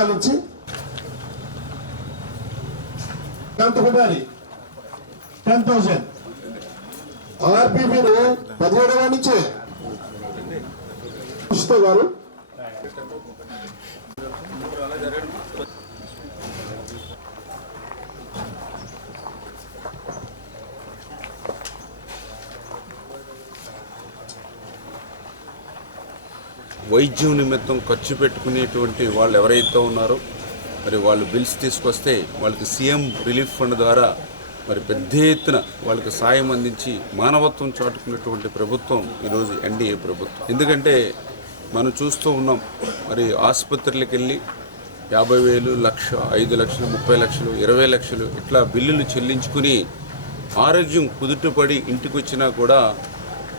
రకాల నుంచి ఫిబ్రవరి 10,000 ఆర్పిబిని 17వ నుంచి గారు వైద్యం నిమిత్తం ఖర్చు పెట్టుకునేటువంటి వాళ్ళు ఎవరైతే ఉన్నారో మరి వాళ్ళు బిల్స్ తీసుకొస్తే వాళ్ళకి సీఎం రిలీఫ్ ఫండ్ ద్వారా మరి పెద్ద ఎత్తున వాళ్ళకి సాయం అందించి మానవత్వం చాటుకున్నటువంటి ప్రభుత్వం ఈరోజు ఎన్డీఏ ప్రభుత్వం. ఎందుకంటే మనం చూస్తూ ఉన్నాం మరి ఆసుపత్రులకు వెళ్ళి 50,000, 1,00,000, 5 లక్షలు, 30 లక్షలు, 20 లక్షలు ఇట్లా బిల్లులు చెల్లించుకుని ఆరోగ్యం కుదుటపడి ఇంటికి వచ్చినా కూడా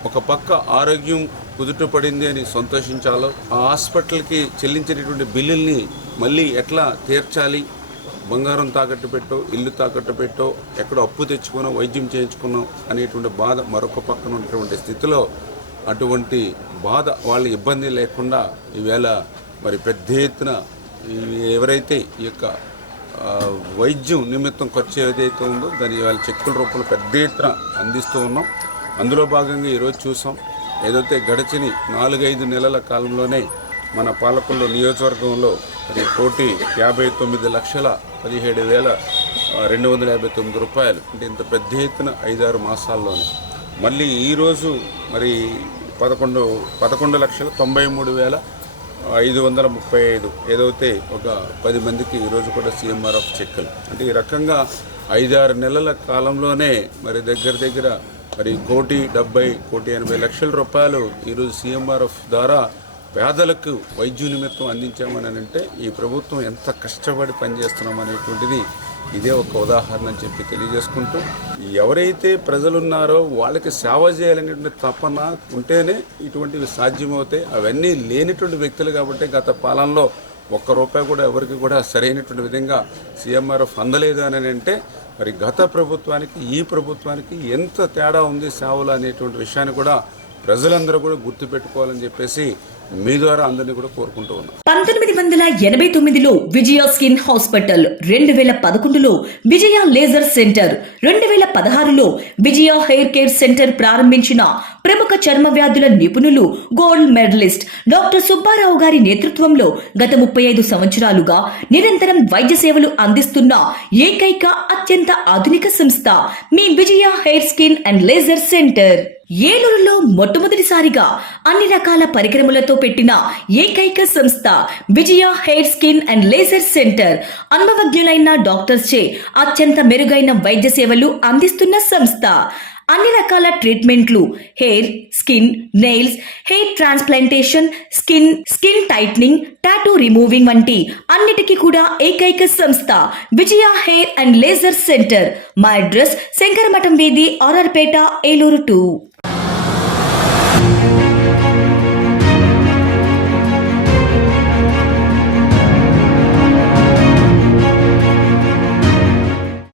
ఒక పక్క ఆరోగ్యం కుదుటపడింది అని సంతోషించాలో ఆ హాస్పిటల్కి చెల్లించినటువంటి బిల్లుల్ని మళ్ళీ ఎట్లా తీర్చాలి, బంగారం తాకట్టు పెట్టో ఇల్లు తాకట్టు పెట్టో ఎక్కడో అప్పు తెచ్చుకున్నా వైద్యం చేయించుకున్నాం అనేటువంటి బాధ మరొక పక్కన ఉన్నటువంటి స్థితిలో అటువంటి బాధ వాళ్ళ ఇబ్బంది లేకుండా ఈవేళ మరి పెద్ద ఎత్తున ఎవరైతే ఈ యొక్క వైద్యం నిమిత్తం ఖర్చు ఏదైతే ఉందో దాని వాళ్ళ చెక్కుల రూపంలో పెద్ద ఎత్తున అందిస్తూ ఉన్నాం. అందులో భాగంగా ఈరోజు చూసాం ఏదైతే గడిచిన 4-5 నెలల కాలంలోనే మన పాలకొల్లు నియోజకవర్గంలో 1,59,17,259 రూపాయలు అంటే ఇంత పెద్ద ఎత్తున 5-6 మాసాల్లోనే. మళ్ళీ ఈరోజు మరి 11,93,535 ఏదైతే ఒక 10 మందికి ఈరోజు కూడా సీఎంఆర్ఎఫ్ చెక్కులు అంటే ఈ రకంగా 5-6 నెలల కాలంలోనే మరి దగ్గర మరి 1,70,80,00,000 రూపాయలు ఈరోజు సీఎంఆర్ఎఫ్ ద్వారా పేదలకు వైద్య నిమిత్తం అందించామని అంటే ఈ ప్రభుత్వం ఎంత కష్టపడి పనిచేస్తున్నాం అనేటువంటిది ఇదే ఒక ఉదాహరణ అని చెప్పి తెలియజేసుకుంటూ ఎవరైతే ప్రజలున్నారో వాళ్ళకి సేవ చేయాలనేటువంటి తపన ఉంటేనే ఇటువంటివి సాధ్యమవుతాయి. అవన్నీ లేనిటువంటి వ్యక్తులు కాబట్టి గత పాలనలో ₹1 కూడా ఎవరికి కూడా సరైనటువంటి విధంగా సీఎంఆర్ఎఫ్ అందలేదు అని అంటే మరి గత ప్రభుత్వానికి ఈ ప్రభుత్వానికి ఎంత తేడా ఉంది సేవలు అనేటువంటి విషయాన్ని కూడా ప్రజలందరూ కూడా గుర్తుపెట్టుకోవాలని చెప్పేసి మీ ద్వారా అందరినీ కూడా కోరుకుంటూ ఉన్నాం. 1989లో విజయ స్కిన్ హాస్పిటల్, 2011లో విజయ లేజర్ సెంటర్, 2016లో విజయ హెయిర్ కేర్ సెంటర్ ప్రారంభించిన ప్రముఖ చర్మ వ్యాధుల నిపుణులు గోల్డ్ మెడలిస్ట్ డాక్టర్ సుబ్బారావు గారి నేతృత్వంలో గత 35 సంవత్సరాలుగా నిరంతరం వైద్య సేవలు అందిస్తున్న ఏకైక అత్యంత ఆధునిక సంస్థ మీ Vijaya hair skin and laser center. ఏలూరులో మొట్టమొదటిసారిగా అన్ని రకాల పరికరములతో పెట్టిన ఏకైక సంస్థ Vijaya hair skin and laser center. అనుభవజ్ఞులైన డాక్టర్స్ చే అత్యంత మెరుగైన వైద్య సేవలు అందిస్తున్న సంస్థ. అన్ని రకాల ట్రీట్మెంట్లు, hair, skin, nails, hair transplantation, skin tightening, tattoo removing వంటి అన్నిటికీ కూడా ఏకైక సంస్థ Vijaya hair and laser center. మా అడ్రస్ శంకరమఠం వీధి, ఆర్ఆర్పేట, ఏలూరు 2.